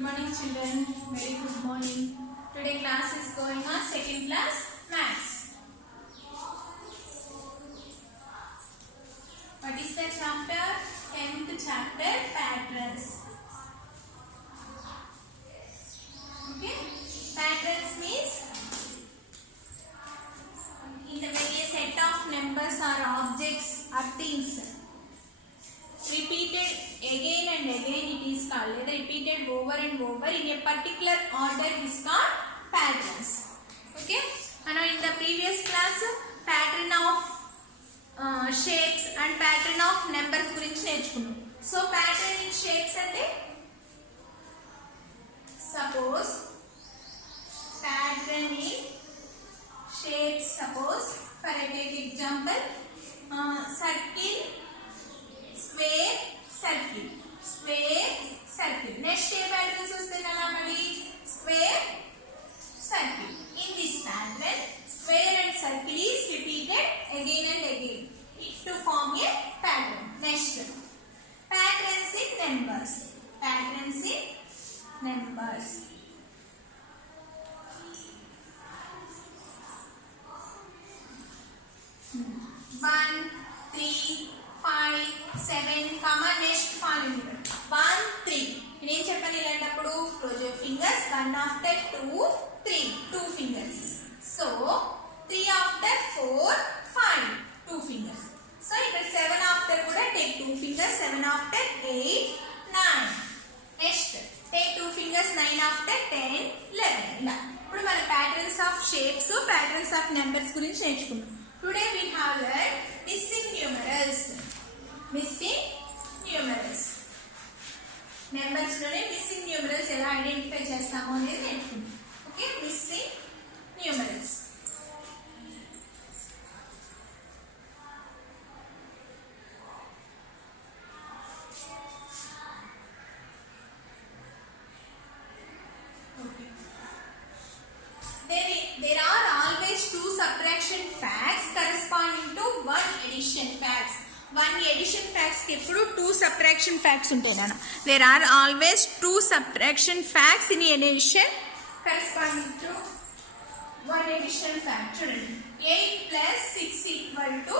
Good morning children, very good morning. Today class is going on second class maths. What is the chapter? 10th chapter, patterns. Okay, patterns means in the way a set of numbers or objects or things repeated again and again, it is called repeated over and over in a particular order is called patterns. Okay, and in the previous class pattern of shapes and pattern of numbers గురించి నేర్చుకున్నాం. So pattern in shapes అంటే suppose pattern in shapes, suppose for a take example circle, square, circle, square, circle. Next A patterns వస్తాయి కదా మరి square, circle. In this pattern square and circle is repeated again and again to form a pattern. Next patterns in numbers, patterns in numbers. 1, 3, 5, 7, next following 1, 3. నేను చెప్పాను ఇలాంటప్పుడు close your fingers, 1 after 2, 3, 2 fingers. So 3 after 4, 5, 2 fingers. So ఇక్కడ 7 after కూడా take 2 fingers, 7 after 8, 9. Next take 2 fingers, 9 after 10, 11. ఇలా ఇప్పుడు మన patterns of shapes, patterns of numbers గురించి నేర్చుకున్నాం. Today we have learned missing numerals. Missing numerals. Numbers లోనే missing numerals ఎలా identify చేస్తామో అనేది నేర్చుకుందాం. Okay, missing numerals. There are always two subtraction facts corresponding to one addition facts. One addition facts కి ఎప్పుడు two subtraction facts ఉంటాయి నాన్న. There are always two subtraction facts in addition corresponding to one addition fact. చూడండి, 8 plus 6 equal to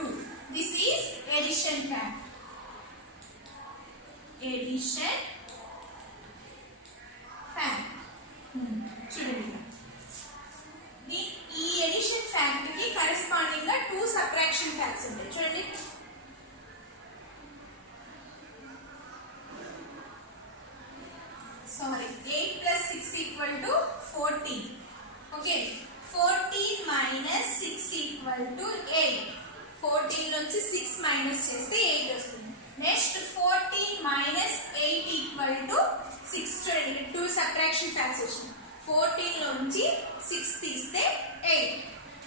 2. This is addition fact. Addition fact. చూడండి, ఈ edition fact కి corresponding గా two subtraction facts ఉంటాయి. చూడండి, sorry 8 plus 6 equal to 14. Okay, 14 minus 6 equal to 8. 14 నుంచి 6 minus చేస్తే 8 వస్తుంది. Next 14 minus 8 equal to 6. చూడండి, టూ సబ్ట్రాక్షన్ ఫ్యాక్ట్స్ వచ్చినాయి. 14 నుంచి 6 తీస్తే 8.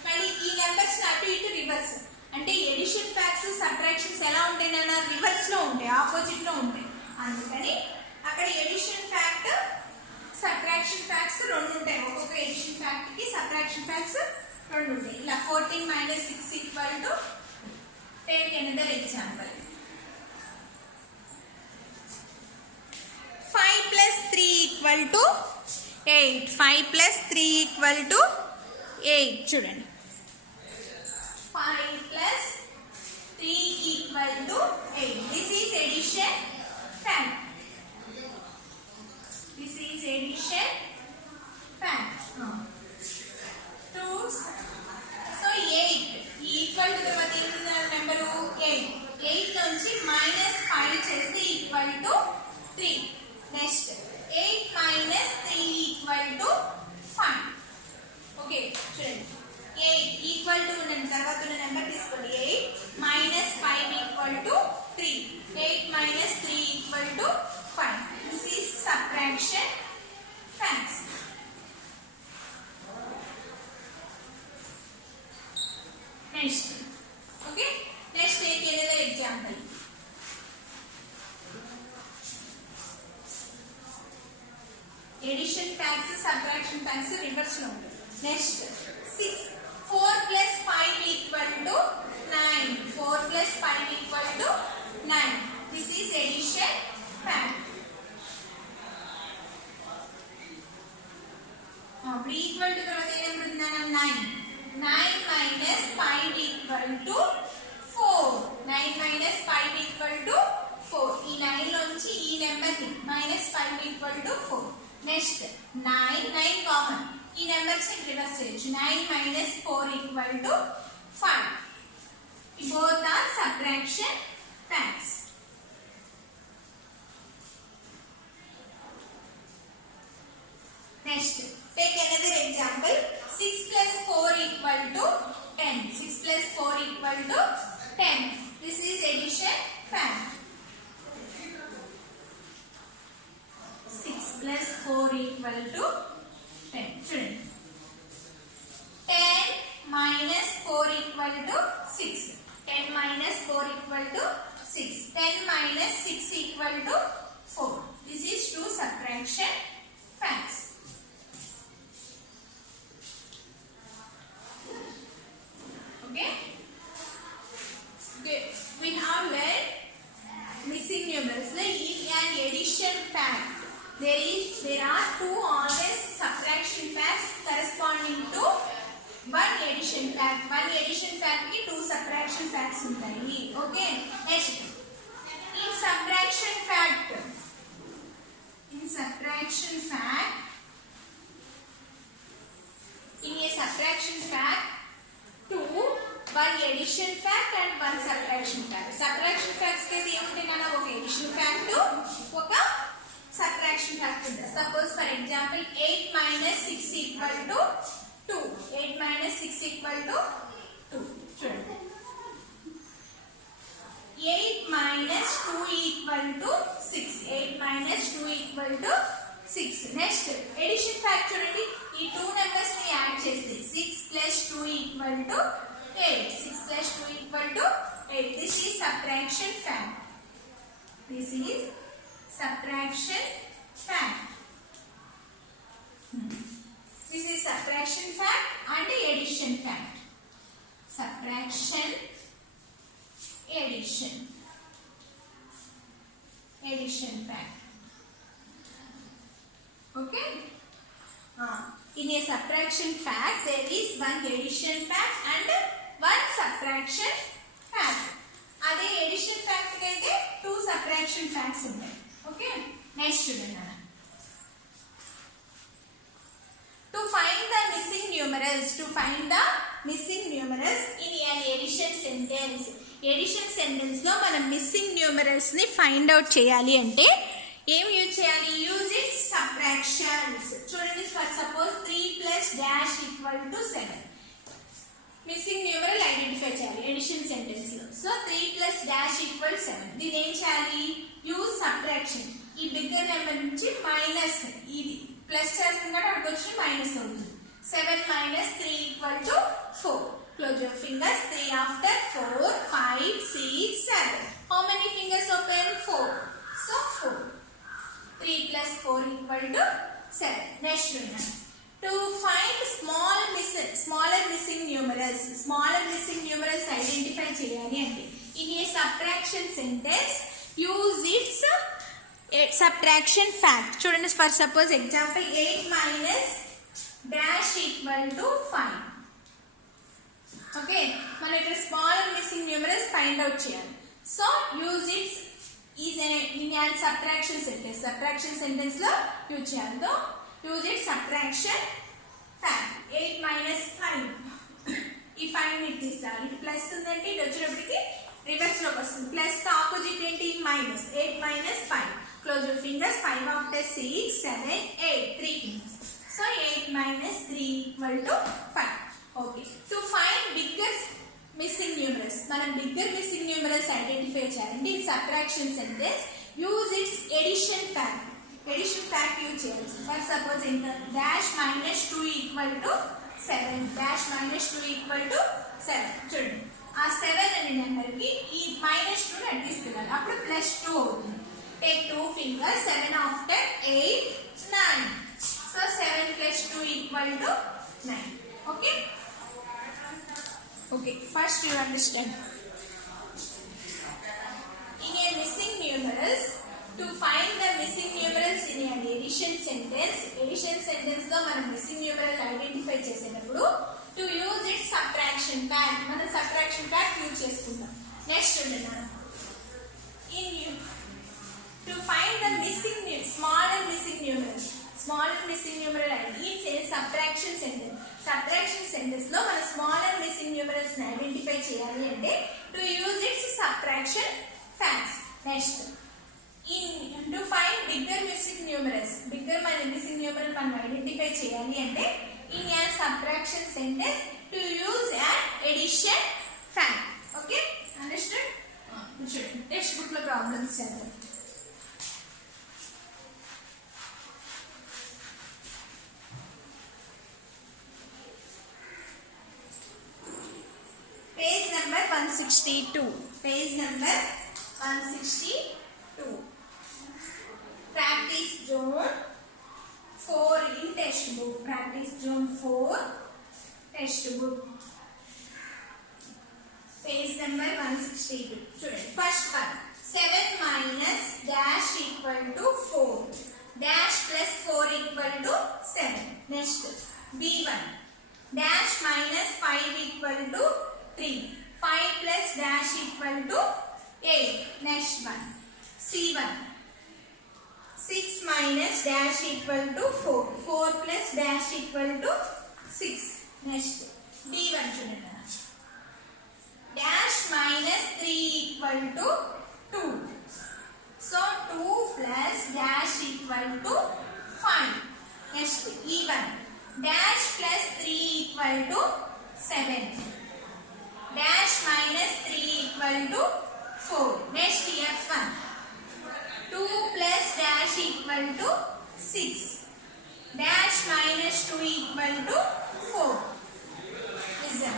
మళ్ళీ ఈ నెంబర్స్ అటు ఇటు రివర్స్ అంటే ఎడిషన్ ఫ్యాక్ట్స్ సబ్ట్రాక్షన్స్ ఎలా ఉంటాయి నాన్న, రివర్స్ లో ఉంటాయి, ఆపోజిట్ లో ఉంటాయి. అందుకని అక్కడ ఎడిషన్ ఫ్యాక్ట్ సబ్ట్రాక్షన్ ఫ్యాక్ట్స్ రెండు ఉంటాయి. ఒక్కొక్క ఎడిషన్ ఫ్యాక్ట్ కి సబ్ట్రాక్షన్ ఫ్యాక్ట్స్ రెండు ఉంటాయి. ఇలా 14 minus 6 equal to, take another example, 5 plus 3 equal to 8. 5 plus 3 equal to 8. చూడండి, 5 plus 3 equal to 8. This is addition fact. This is addition fact. 2. So 8 equal to తర్వాత ఏం నెంబరు 8. 8 నుంచి -5 చేస్తే equal to 3. Next 8 minus 3 equal to 5. Okay, చూడండి, 8 equal to ఉన్న తర్వాత ఉన్న number తీసుకోండి. 8 minus 5 equal to 3. 8 minus 3 equal to 5. This is subtraction facts. Next, okay, next take another example. Addition facts, subtraction facts reverse లో ఉంటాయి. Next 4 plus 5 equal to 9. 4 plus 5 equal to 9. This is addition fact. నెంబర్కి -5 equal to 4. Next 9 common, ఈ numbers ని reverse చేయొచ్చు. 9 - 4 equal to 5. Both are subtraction facts. Next, take another example. 6 plus 4 equal to 10. 6 plus 4 equal to 10. This is addition fact. 6 plus 4 equal to 10. Children. 10 minus 4 equal to 6. 10 minus 4 equal to 6. 10 minus 6 equal to 4. This is two subtraction facts. Okay? Good. We have learned missing numerals. In an addition fact, there are two always subtraction facts corresponding to one addition fact. One addition fact ki two subtraction facts untayi. Okay? Next, in subtraction fact, in a subtraction fact, two, one addition fact and one subtraction fact. Subtraction facts ke ఏముంటే నాన్న ఒక addition fact ఒక subtraction fact ఉంటుంది. Suppose for example 8 minus 6 equal to 2. 8 minus 6 equal to 2. చూడండి. 8 minus 2 equal to 6. 8 minus 2 equal to 6. Next, addition fact చూడండి. ఈ 2 numbers ని add చేస్తే 6 plus 2 equal to 8. 6 plus 2 equal to 8. This is subtraction fact. This is subtraction fact. This is subtraction fact and addition fact. Subtraction, addition fact. Okay? In a subtraction fact, there is one addition fact and one subtraction fact. Ade addition fact kaithe two subtraction facts untayi. Okay? Next student nana. To find the missing numerals in an addition sentence. Addition sentence లో మనం missing numerals ని find out చేయాలి అంటే ఏం use చేయాలి? Use it subtractions. చూడండి, for suppose 3 plus dash equal to 7. Missing numeral identify చేయాలి addition sentence లో. So 3 plus dash equal 7. దీని ఏం చేయాలి? Use subtraction. ఈ బిగ్గర్ నెంబర్ నుంచి మైనస్, ఇది ప్లస్ చేస్తుంది కాబట్టి అక్కడికి వచ్చి మైనస్ అవుతుంది. 7 minus 3 equal to 4. Close your fingers. 3 after 4, 5, 6, 7. How many fingers open? 4. So 4. 3 plus 4 equal to 7. Next one. To find smaller missing numerals identify cheyali ante in a subtraction sentence use its subtraction fact. Chudandi, for suppose example 8 minus dash equal to 5. Okay, mana ikkada smaller missing numerals find out cheyali. So use its is in a subtraction sentence lo use cheyali. So use its subtraction fact. 8 minus 5 ఈ 5 ని తీసాలి. Plus ఉందంటే ఇది వచ్చేటప్పటికి reverse లోకి వస్తుంది. Plus కి opposite ఏంటి? Minus. 8 minus 5. Close your fingers. 5 after 6, 7, 8. 3 fingers. So 8 minus 3 equal to 5. Okay. To find bigger missing numerals, మనం bigger missing numerals identify చేయాలంటే ఈ subtraction sentence use its addition fact. Addition fact use చేయాలి. For suppose ఎంత? dash minus 2 equal to 7. dash minus 2 equal to 7. చూడండి, ఆ 7 అనే number కి ఈ -2 ని అడ్డిస్తున్నాను. అప్పుడు +2 అవుతుంది. Take 2 fingers. 7 after 8, 9. So 7 plus 2 equal to 9. Okay? Okay, first you understand. In a missing numerals, to find the missing numerals in an addition sentence లో మనం missing numeral ఐడెంటిఫై చేసేటప్పుడు to use its subtraction fact, మనం subtraction fact use చేసుకుందాం. Next చూడండి, to find the missing smaller missing numeral ID subtraction sentence. Subtraction sentence లో మన smaller missing numerals ని identify చేయాలి అంటే to use it's subtraction facts. Next to find bigger missing numerals, bigger మన missing numeral మనం identify చేయాలి అంటే in a subtraction sentence to use an addition fact. Okay, understood? Next book lo problems cheyadam. Page number 162. Page number 162. Practice zone 4 in textbook. Practice zone 4 textbook. Page number 162. Student, first one. 7 minus dash equal to 4. Dash plus 4 equal to 7. Next. B1. Dash minus 5 equal to 3. 5 plus dash equal to 8. Next one. C1. 6 minus dash equal to 4. 4 plus dash equal to 6. Next. D1 chudana. Dash minus 3 equal to 2. So 2 plus dash equal to 5. Next. E1. Dash plus 3 equal to 7. Dash minus 3 equal to 4. Next. F1. 2 plus dash equal to 6. Dash minus 2 equal to 4. Listen.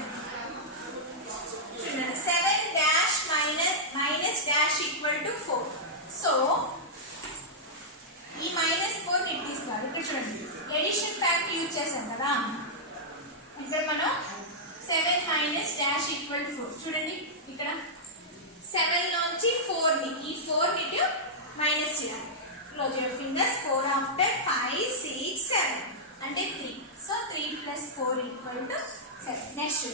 7 dash minus dash equal to 4. So, ఈ minus 4 ని తీసుకోవాలి. ఇక్కడ చూడండి edition fact use చేసాం కదా, ఇక్కడ మనం 7 minus dash equal 4. చూడండి ఇక్కడ 7 నుంచి 4 ని ఈ 4 ని మైనస్ చేయాలి. Close your fingers. 4 ఆఫ్టర్ 5 6 7 అంటే 3. So 3 plus 4 equal to 7. Next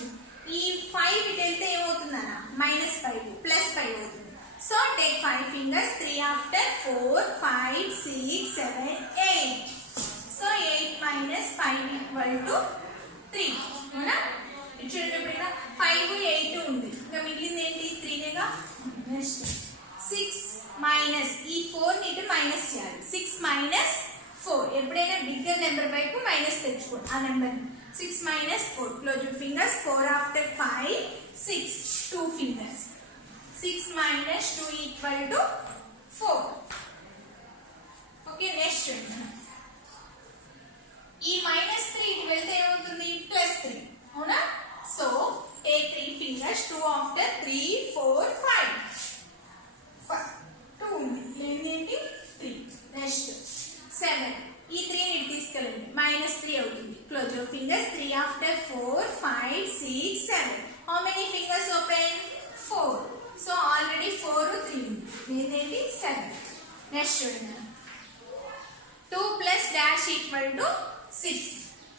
ఈ 5 ఇటు వెళ్తే ఏమవుతుందన్న మైనస్ 5 ప్లస్ 5 అవుతుంది. So take 5 fingers. 3 after 4 5 6 7 8. So 8 minus 5 equal to 3. అవునా? చూడండి ఇప్పుడు ఇక్కడ 5 8 ఉంది, ఇంకా మిగిలింది ఏంటి 3 నేగా. నెక్స్ట్ 6 మైనస్ ఈ 4 ని మైనస్ చేయాలి. 6 మైనస్ 4 ఎప్పుడైనా బిగ్గర్ నెంబర్ వైపు మైనస్ తెచ్చుకోండి ఆ number. 6 minus 4. Close your fingers. 4 after 5 6. 2 fingers. 6 minus 2 equal to 4. Okay, next one. ఈ మైనస్ 3 కి వెళ్తే ఏమవుతుంది ప్లస్ 3. అవునా? So take 3 fingers. 2 after 3 4 5. 2 ఉంది, ఏంటి 3. నెక్స్ట్ 7. ఈ 3 ని తీసుకెళ్ళండి, మైనస్ 3 అవుతుంది. Close your fingers. 3 after 4 5 6 7. How many fingers open 4. So already 4 3 ఉంది, ఏంటి 7. నెక్స్ట్ చూడండి 2 ప్లస్ డాష్ ఈక్వల్ టు 6.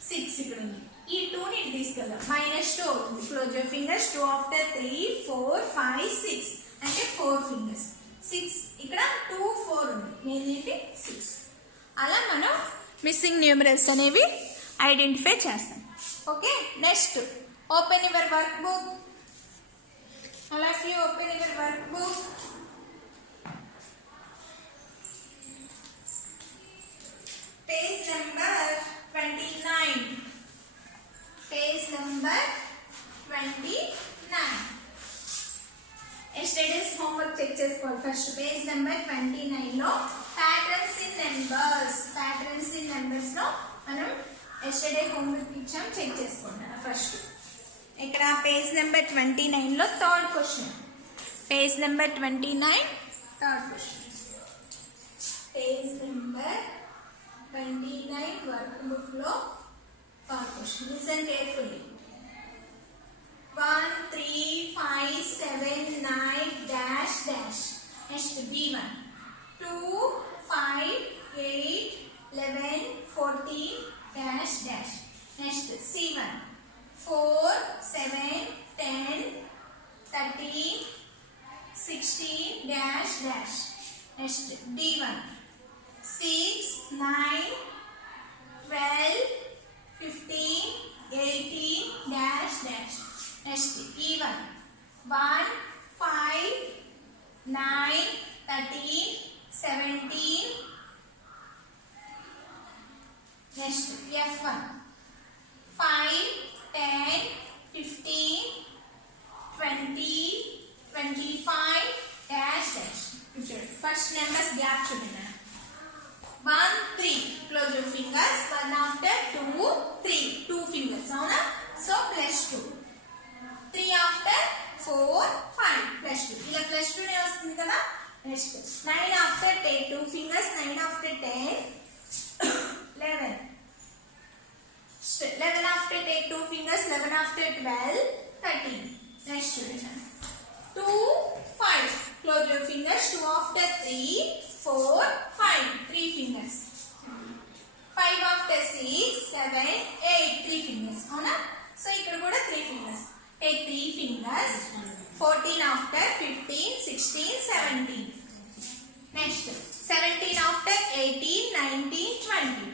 6 ఇక్కడ ఉంది, ఈ 2 ని తీసుకెళ్దాం, మైనస్ 2 అవుతుంది. Close your fingers. 2 ఆఫ్టర్ 3 4 5 6 అంటే 4 ఫింగర్స్. 6 ఇక్కడ 2 4 ఉంది, ఏంటి 6. అలా మనం మిస్సింగ్ న్యూమరల్స్ అనేవి ఐడెంటిఫై చేస్తాం. Okay, next open your work book. All of you open your work book. Page number 29. Page number 29. Yesterday's homework check చేసుకోవాలి. ఫస్ట్ పేజ్ నెంబర్ 29 లో patterns in numbers. Patterns in numbers లో మనం yesterday homework ఇచ్చాం, check చేసుకుంటాను. First ఇక్కడ page number 29 లో third question. Page number 29 third question. Page number 29 work book లో third question. Listen carefully. 1 3 5 7 9 dash dash. Next B1. 2 5 8 11 14 dash dash. Next C1. 4 7 10 13 16 dash dash. Next D1. 6 9 12, 15, 18, dash dash. Next even 1, 5, 9, 13, 17. Next F1 5, 10, 15, 20, 25, dash dash. First numbers gap chudana. 1, 3. Close your fingers. 1 after 2, 3. 2 fingers. So plus 2. 3 after 4, 5. Plus 2. Ila plus 2 ne vasthundi kada. Next 9 after 10. 2 fingers. 9 after 10. 11. 11 after take 2 fingers. 11 after 12. 13. Next children. 2, 5. Close your fingers. 2 after 3, 4, 5. 3 fingers. 5 after 6, 7, 8. 3 fingers. So ఇక్కడ కూడా 3 fingers. Take 3 fingers. 14 after 15, 16, 17. Next 17 after 18, 19, 20.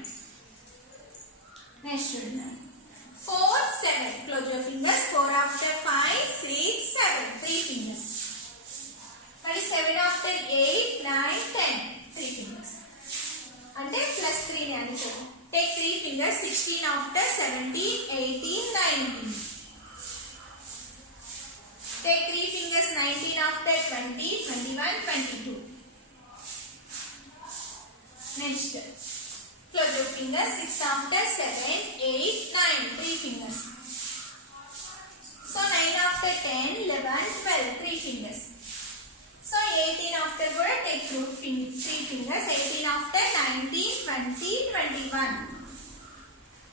Next children. 4, 7. Close your fingers. 4 after 5, 6, 7. 3 fingers. 7 after 8, 9, 10. 3 fingers. Ante plus 3 ni anukoni. Take 3 fingers. 16 after 17, 18, 19. Take 3 fingers. 19 after 20, 21, 22. Next. Close your fingers. 6 after 7, 8, 9. 3 fingers. So 9 after 10, 11, 12. 3 fingers. So 18 after kuda take 3 fingers. 18 after 19, 20, 21.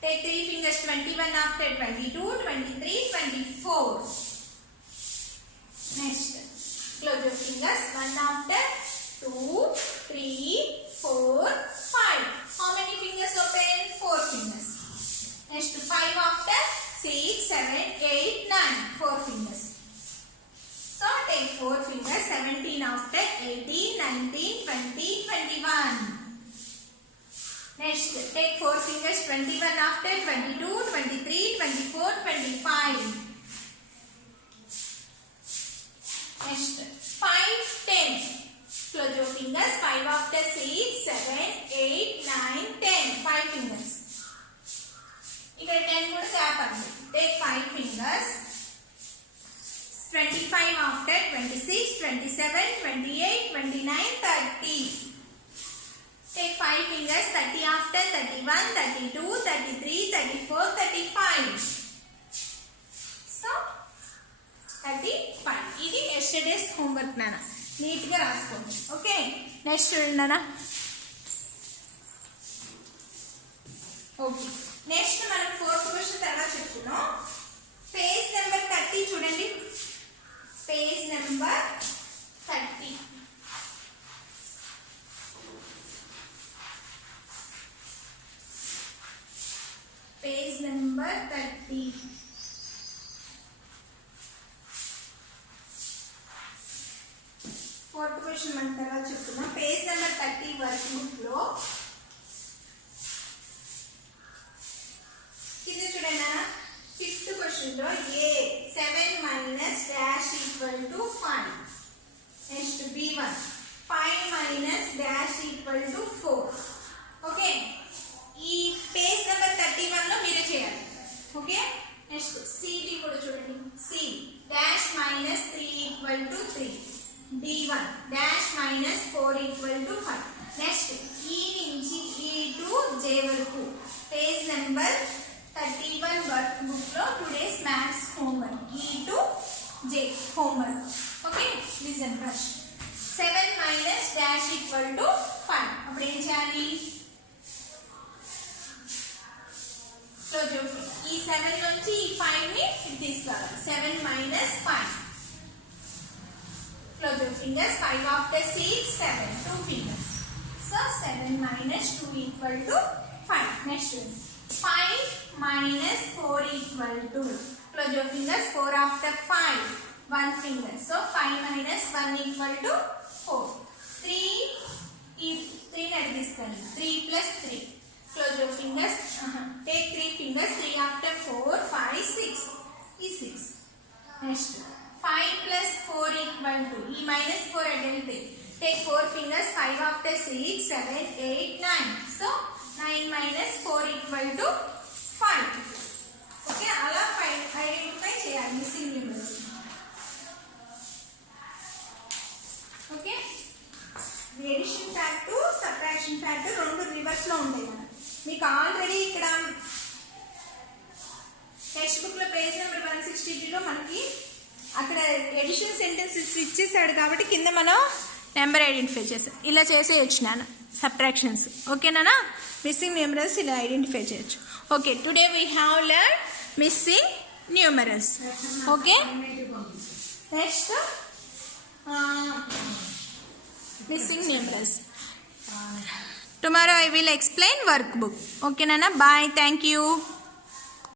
Take 3 fingers. 21 after 22, 23, 24. Next. Close your fingers. 1 after 2, 3, 4, 5. How many fingers open? 4 fingers. Next 5 after 6, 7, 8, 9. 4 fingers. So take 4 fingers. 17 after 18, 19, 20, 21. Next take 4 fingers. 21 after 22, 23, 24, 25. Next 5, 10. Close your fingers. 5 after 6, 7, 8, 9, 10. 5 fingers. Here 10 more gap. Take 5 fingers. 25 after 26, 27, 28, 29, 30. Take 5 fingers. 30 after 31, 32, 33, 34, 35. So 35. This is yesterday's homework nana. Neat ga raskondi. Okay. Next chudandi nana. Okay. Next మనం 4th question తర్వాత చెప్పుకున్నాం. Page number 30 చూడండి. Page number 30. Page number 30. Fourth question మనం తర్వాత చెప్పుకున్నాం. Page number 30 work book లో కింద చూడండి. 5th question లో a 7 minus dash equal to 5. Next b1 5 minus dash equal to 4. Okay, ఈ పేజ్ నెంబర్ 31 లో మీరే చేయాలి. ఓకే, నెక్స్ట్ cd కూడా చూడండి. c dash minus 3 equal to 3. d1 dash minus 4 equal to 5. Next e నుంచి e to j వరకు page number 31 work book లో today's maths homework e to j homework. Okay, listen first. 7 minus dash equal to 5. అప్పుడు ఏం చేయాలి? Close your finger. ఈ 7 నుంచి ఈ 5 ని ఇటు తీసుకురావాలి. 7 minus 5. Close your fingers. 5 after 6, 7. 2 fingers. So 7 minus 2 equal to 5. Next one. 5 minus 4 equal to. Close your fingers. 4 after 5. 1 finger. So 5 minus 1 equal to 4. 3 is 3 at this time. 3 plus 3. Close your fingers. Take 3 fingers. 3 after 4, 5, 6. Is 6. Next. 5 plus 4 equal to. E minus 4 identity. Take 4 fingers. 5 after 6, 7, 8, 9. So 9 minus 4 equal to 5. Okay, all of identify చేయాలి missing numbers. Okay. Addition fact, subtraction fact రెండు reverse లో ఉంటాయి మనకి. మీకు already ఇక్కడ text book లో page number 163లో మనకి అక్కడ ఎడిషన్ సెంటెన్సెస్ ఇచ్చేసాడు కాబట్టి కింద మనం నెంబర్ ఐడెంటిఫై చేసాం. ఇలా చేసేయచ్చు నాన్న సబ్ట్రాక్షన్స్. ఓకేనా? మిస్సింగ్ న్యూమరల్స్ ఇలా ఐడెంటిఫై చేయొచ్చు. Okay, today we have learn missing numerals. Okay, next missing numerals. Tomorrow I will explain workbook. Okay Nana, bye, thank you.